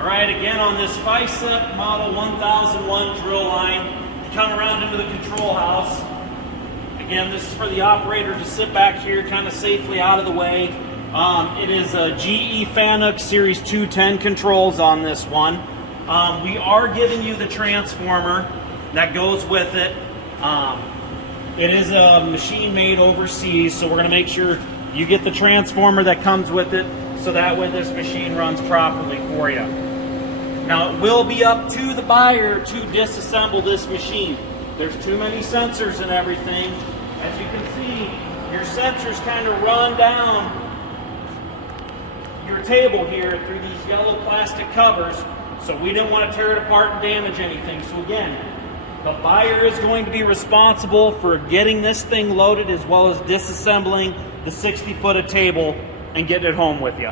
All right, again on this FICEP model 1001 drill line, you come around into the control house. Again, this is for the operator to sit back here kind of safely out of the way. It is a GE Fanuc Series 210 controls on this one. We are giving you the transformer that goes with it. It is a machine made overseas, so we're going to make sure you get the transformer that comes with it, so that way this machine runs properly for you. Now it will be up to the buyer to disassemble this machine. There's too many sensors and everything. As you can see, your sensors kind of run down your table here through these yellow plastic covers, so we didn't want to tear it apart and damage anything. So again, the buyer is going to be responsible for getting this thing loaded as well as disassembling the 60-foot of table and getting it home with you.